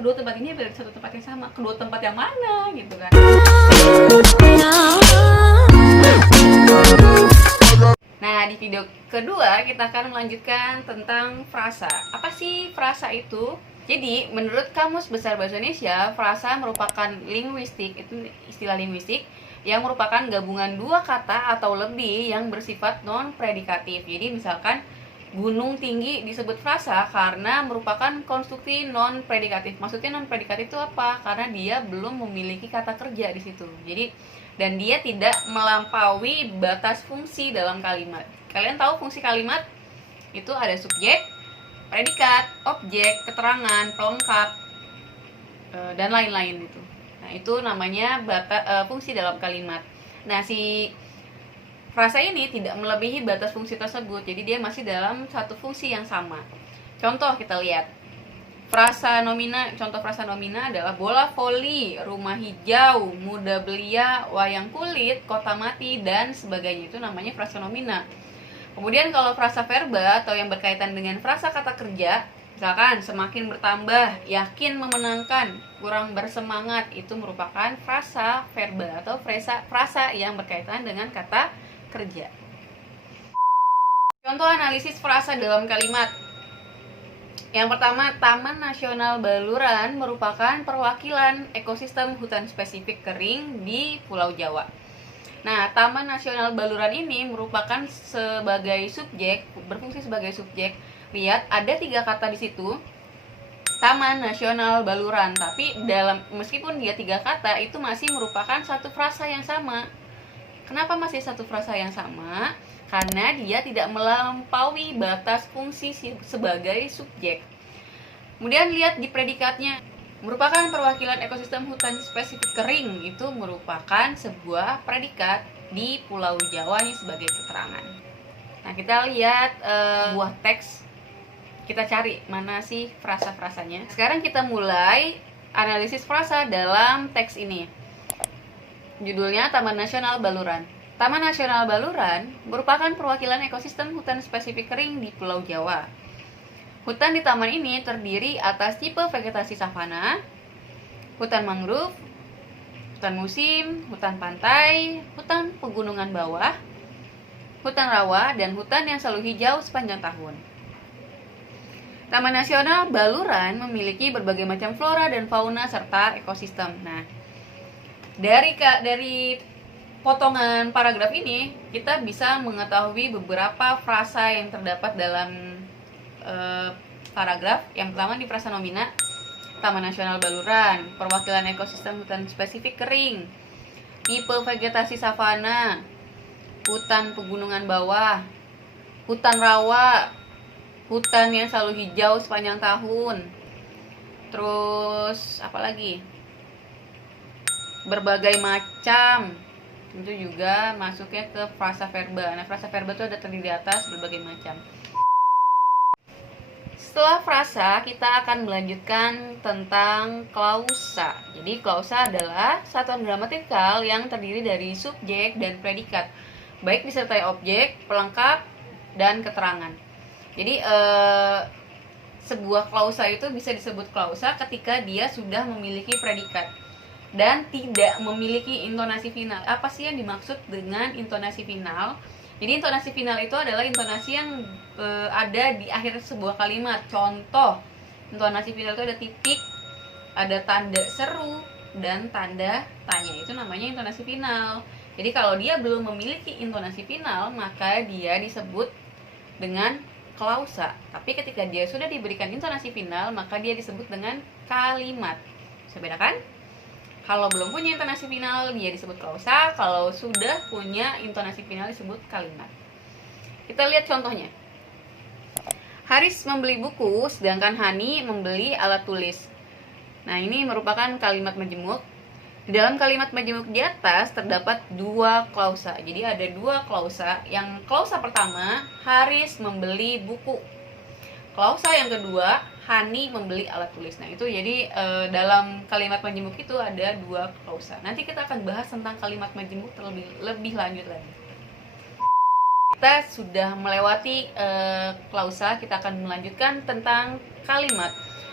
kedua tempat ini berada di satu tempat yang sama. Kedua tempat yang mana gitu kan. Nah, di video kedua kita akan melanjutkan tentang frasa. Apa sih frasa itu? Jadi, menurut Kamus Besar Bahasa Indonesia, frasa merupakan linguistik, itu istilah linguistik yang merupakan gabungan dua kata atau lebih yang bersifat non-predikatif. Jadi, misalkan gunung tinggi disebut frasa karena merupakan konstruksi non-predikatif. Maksudnya non-predikatif itu apa? Karena dia belum memiliki kata kerja di situ. Jadi, dan dia tidak melampaui batas fungsi dalam kalimat. Kalian tahu fungsi kalimat? Itu ada subjek, predikat, objek, keterangan, pelengkap, dan lain-lain itu. Nah, itu namanya fungsi dalam kalimat. Nah, si frasa ini tidak melebihi batas fungsi tersebut, jadi dia masih dalam satu fungsi yang sama. Contoh kita lihat. Contoh frasa nomina adalah bola voli, rumah hijau, muda belia, wayang kulit, kota mati, dan sebagainya. Itu namanya frasa nomina. Kemudian kalau frasa verba atau yang berkaitan dengan frasa kata kerja, misalkan semakin bertambah, yakin memenangkan, kurang bersemangat, itu merupakan frasa verba atau frasa yang berkaitan dengan kata kerja. Contoh analisis frasa dalam kalimat. Yang pertama, Taman Nasional Baluran merupakan perwakilan ekosistem hutan spesifik kering di Pulau Jawa. Nah, Taman Nasional Baluran ini merupakan berfungsi sebagai subjek. Lihat, ada 3 kata di situ. Taman Nasional Baluran, tapi meskipun dia 3 kata, itu masih merupakan satu frasa yang sama. Kenapa masih satu frasa yang sama? Karena dia tidak melampaui batas fungsi sebagai subjek. Kemudian lihat di predikatnya, merupakan perwakilan ekosistem hutan spesifik kering, itu merupakan sebuah predikat di Pulau Jawa nih sebagai keterangan. Nah, kita lihat buah teks, kita cari mana sih frasa-frasanya. Sekarang kita mulai analisis frasa dalam teks ini. Judulnya Taman Nasional Baluran. Taman Nasional Baluran merupakan perwakilan ekosistem hutan spesifik kering di Pulau Jawa. Hutan di taman ini terdiri atas tipe vegetasi savana, hutan mangrove, hutan musim, hutan pantai, hutan pegunungan bawah, hutan rawa, dan hutan yang selalu hijau sepanjang tahun. Taman Nasional Baluran memiliki berbagai macam flora dan fauna serta ekosistem. Nah, dari potongan paragraf ini kita bisa mengetahui beberapa frasa yang terdapat dalam paragraf. Yang pertama di frasa nomina, Taman Nasional Baluran, perwakilan ekosistem hutan spesifik kering, tipe vegetasi savana, hutan pegunungan bawah, hutan rawa, hutan yang selalu hijau sepanjang tahun. Terus apa lagi? Berbagai macam. Itu juga masuknya ke frasa verba. Nah, frasa verba itu ada terdiri di atas berbagai macam. Setelah frasa, kita akan melanjutkan tentang klausa. Jadi, klausa adalah satuan gramatikal yang terdiri dari subjek dan predikat, baik disertai objek, pelengkap, dan keterangan. Jadi, sebuah klausa itu bisa disebut klausa ketika dia sudah memiliki predikat dan tidak memiliki intonasi final. Apa sih yang dimaksud dengan intonasi final? Jadi intonasi final itu adalah intonasi yang ada di akhir sebuah kalimat. Contoh, intonasi final itu ada titik, ada tanda seru, dan tanda tanya. Itu namanya intonasi final. Jadi kalau dia belum memiliki intonasi final, maka dia disebut dengan klausa. Tapi ketika dia sudah diberikan intonasi final, maka dia disebut dengan kalimat. Bisa bedakan? Kalau belum punya intonasi final, dia disebut klausa. Kalau sudah punya intonasi final, disebut kalimat. Kita lihat contohnya. Haris membeli buku, sedangkan Hani membeli alat tulis. Nah, ini merupakan kalimat majemuk. Di dalam kalimat majemuk di atas terdapat 2 klausa. Jadi ada 2 klausa. Yang klausa pertama, Haris membeli buku. Klausa yang kedua, Hani membeli alat tulis. Nah, itu jadi dalam kalimat majemuk itu ada 2 klausa. Nanti kita akan bahas tentang kalimat majemuk lebih lanjut lagi. Kita sudah melewati klausa, kita akan melanjutkan tentang kalimat.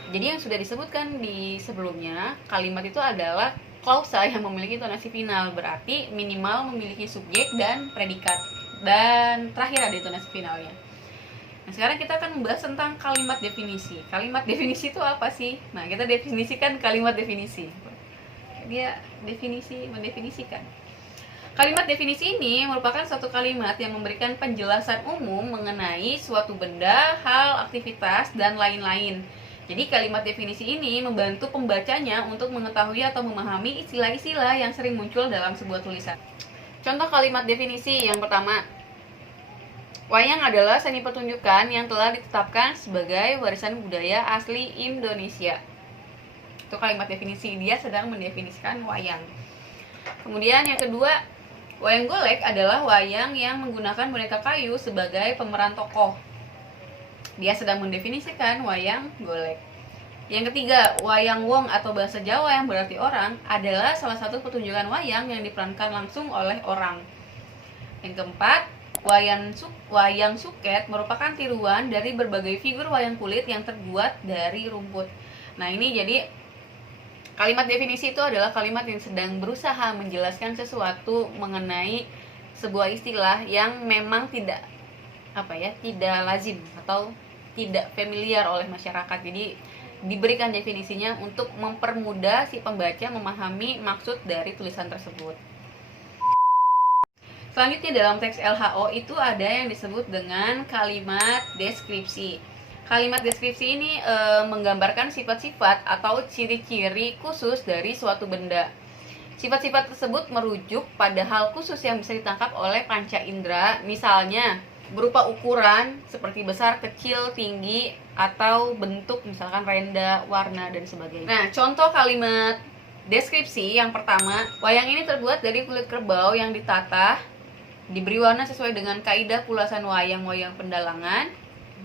Jadi yang sudah disebutkan di sebelumnya, kalimat itu adalah klausa yang memiliki intonasi final, berarti minimal memiliki subjek dan predikat, dan terakhir ada intonasi finalnya. Nah, sekarang kita akan membahas tentang kalimat definisi. Kalimat definisi itu apa sih? Nah, kita definisikan kalimat definisi. Dia mendefinisikan. Kalimat definisi ini merupakan suatu kalimat yang memberikan penjelasan umum mengenai suatu benda, hal, aktivitas, dan lain-lain. Jadi kalimat definisi ini membantu pembacanya untuk mengetahui atau memahami istilah-istilah yang sering muncul dalam sebuah tulisan. Contoh kalimat definisi yang pertama, wayang adalah seni pertunjukan yang telah ditetapkan sebagai warisan budaya asli Indonesia. Itu kalimat definisi, dia sedang mendefinisikan wayang. Kemudian yang kedua, wayang golek adalah wayang yang menggunakan boneka kayu sebagai pemeran tokoh. Dia sedang mendefinisikan wayang golek. Yang ketiga, wayang wong atau bahasa Jawa yang berarti orang adalah salah satu pertunjukan wayang yang diperankan langsung oleh orang. Yang keempat, wayang suket merupakan tiruan dari berbagai figur wayang kulit yang terbuat dari rumput. Nah, ini jadi kalimat definisi itu adalah kalimat yang sedang berusaha menjelaskan sesuatu mengenai sebuah istilah yang memang tidak lazim atau tidak familiar oleh masyarakat. Jadi diberikan definisinya untuk mempermudah si pembaca memahami maksud dari tulisan tersebut. Selanjutnya dalam teks LHO itu ada yang disebut dengan kalimat deskripsi. Kalimat deskripsi ini menggambarkan sifat-sifat atau ciri-ciri khusus dari suatu benda. Sifat-sifat tersebut merujuk pada hal khusus yang bisa ditangkap oleh panca indera, misalnya berupa ukuran seperti besar, kecil, tinggi, atau bentuk misalkan renda, warna, dan sebagainya. Nah, contoh kalimat deskripsi yang pertama, wayang ini terbuat dari kulit kerbau yang ditata, diberi warna sesuai dengan kaidah pulasan wayang-wayang pendalangan,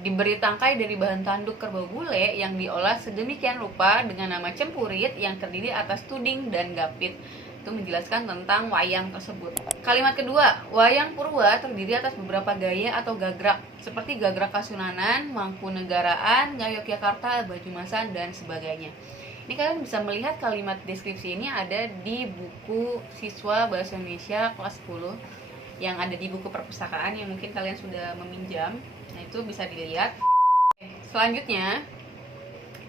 diberi tangkai dari bahan tanduk kerbau bule yang diolah sedemikian rupa dengan nama cempurit yang terdiri atas tuding dan gapit. Itu menjelaskan tentang wayang tersebut. Kalimat kedua, wayang purwa terdiri atas beberapa gaya atau gagrak seperti gagrak Kasunanan, Mangkunegaraan, Ngayogyakarta, Bajumasan, dan sebagainya. Ini kalian bisa melihat kalimat deskripsi ini ada di buku siswa bahasa Indonesia kelas 10 yang ada di buku perpustakaan yang mungkin kalian sudah meminjam. Nah, itu bisa dilihat. Selanjutnya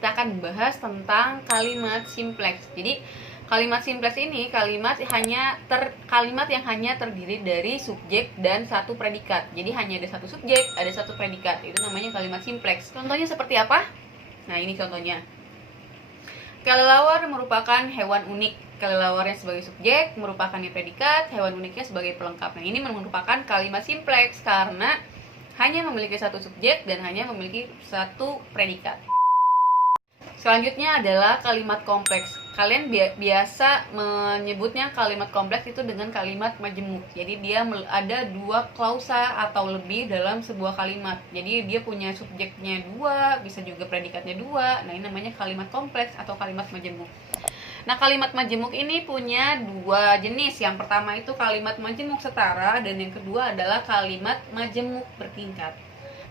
kita akan membahas tentang kalimat simplex. Jadi kalimat simplex ini kalimat yang hanya terdiri dari subjek dan satu predikat. Jadi hanya ada satu subjek, ada satu predikat. Itu namanya kalimat simplex. Contohnya seperti apa? Nah, ini contohnya. Kelelawar merupakan hewan unik. Kelelawarnya sebagai subjek, merupakan predikat, hewan uniknya sebagai pelengkap. Nah, ini merupakan kalimat simplex karena hanya memiliki satu subjek dan hanya memiliki satu predikat. Selanjutnya adalah kalimat kompleks. Kalian biasa menyebutnya kalimat kompleks itu dengan kalimat majemuk. Jadi dia ada dua klausa atau lebih dalam sebuah kalimat. Jadi dia punya subjeknya dua, bisa juga predikatnya dua. Nah, ini namanya kalimat kompleks atau kalimat majemuk. Nah, kalimat majemuk ini punya dua jenis. Yang pertama itu kalimat majemuk setara dan yang kedua adalah kalimat majemuk bertingkat.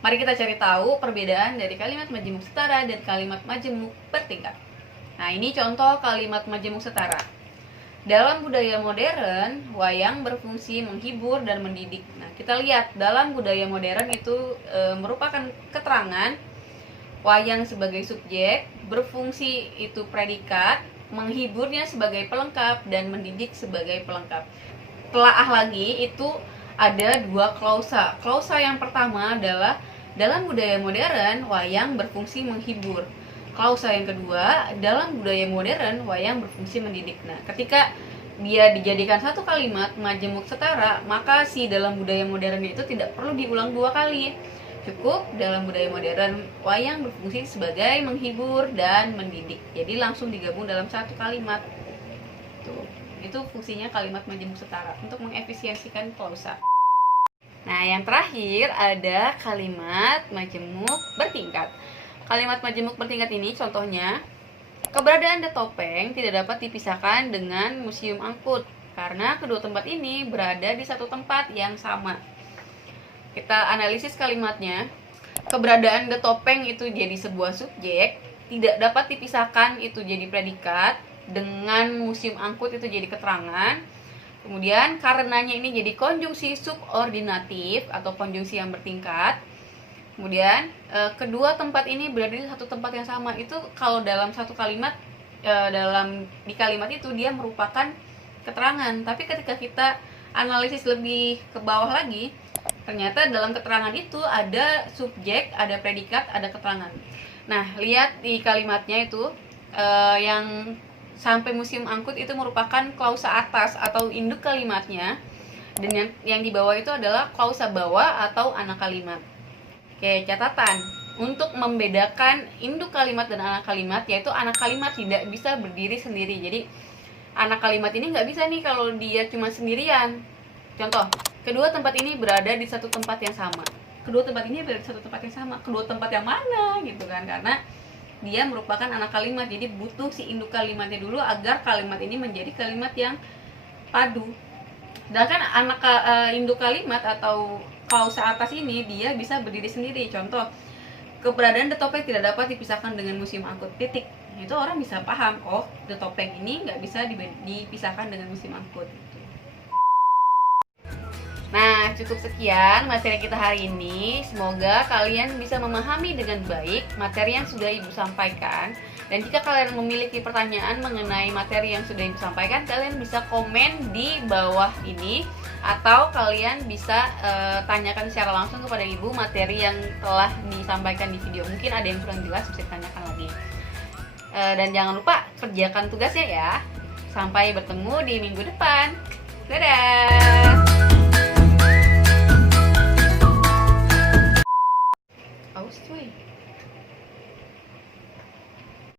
Mari kita cari tahu perbedaan dari kalimat majemuk setara dan kalimat majemuk bertingkat. Nah, ini contoh kalimat majemuk setara. Dalam budaya modern, wayang berfungsi menghibur dan mendidik. Nah, kita lihat dalam budaya modern itu merupakan keterangan wayang sebagai subjek, berfungsi itu predikat, menghiburnya sebagai pelengkap, dan mendidik sebagai pelengkap. Telaah lagi itu ada dua klausa. Klausa yang pertama adalah dalam budaya modern, wayang berfungsi menghibur. Klausa yang kedua, dalam budaya modern, wayang berfungsi mendidik. Nah, ketika dia dijadikan satu kalimat majemuk setara, maka si dalam budaya modern itu tidak perlu diulang dua kali. Cukup dalam budaya modern, wayang berfungsi sebagai menghibur dan mendidik. Jadi langsung digabung dalam satu kalimat. Itu fungsinya kalimat majemuk setara untuk mengefisiensikan klausa. Nah, yang terakhir ada kalimat majemuk bertingkat. Kalimat majemuk bertingkat ini contohnya, keberadaan The Topeng tidak dapat dipisahkan dengan Museum Angkut karena kedua tempat ini berada di satu tempat yang sama. Kita analisis kalimatnya. Keberadaan The Topeng itu jadi sebuah subjek tidak dapat dipisahkan itu jadi predikat, dengan musim angkut itu jadi keterangan. Kemudian karenanya ini jadi konjungsi subordinatif atau konjungsi yang bertingkat. Kemudian kedua tempat ini berada di satu tempat yang sama. Itu kalau dalam satu kalimat, di kalimat itu dia merupakan keterangan. Tapi ketika kita analisis lebih ke bawah lagi, ternyata dalam keterangan itu ada subjek, ada predikat, ada keterangan. Nah, lihat di kalimatnya itu yang sampai musim angkut itu merupakan klausa atas atau induk kalimatnya, dan yang di bawah itu adalah klausa bawah atau anak kalimat. Oke, catatan untuk membedakan induk kalimat dan anak kalimat, yaitu anak kalimat tidak bisa berdiri sendiri. Jadi anak kalimat ini nggak bisa nih kalau dia cuma sendirian. Contoh, kedua tempat ini berada di satu tempat yang sama. Kedua tempat ini berada di satu tempat yang sama. Kedua tempat yang mana gitu kan? Karena dia merupakan anak kalimat, jadi butuh si induk kalimatnya dulu agar kalimat ini menjadi kalimat yang padu. Sedangkan induk kalimat atau klausa atas ini dia bisa berdiri sendiri. Contoh, keberadaan the topeng tidak dapat dipisahkan dengan musim angkut, titik. Itu orang bisa paham, oh the topeng ini nggak bisa dipisahkan dengan musim angkut. Nah, cukup sekian materi kita hari ini. Semoga kalian bisa memahami dengan baik materi yang sudah Ibu sampaikan. Dan jika kalian memiliki pertanyaan mengenai materi yang sudah Ibu sampaikan, kalian bisa komen di bawah ini, atau kalian bisa tanyakan secara langsung kepada Ibu materi yang telah disampaikan di video. Mungkin ada yang kurang jelas, bisa ditanyakan lagi. Dan jangan lupa kerjakan tugasnya ya. Sampai bertemu di minggu depan. Dadah!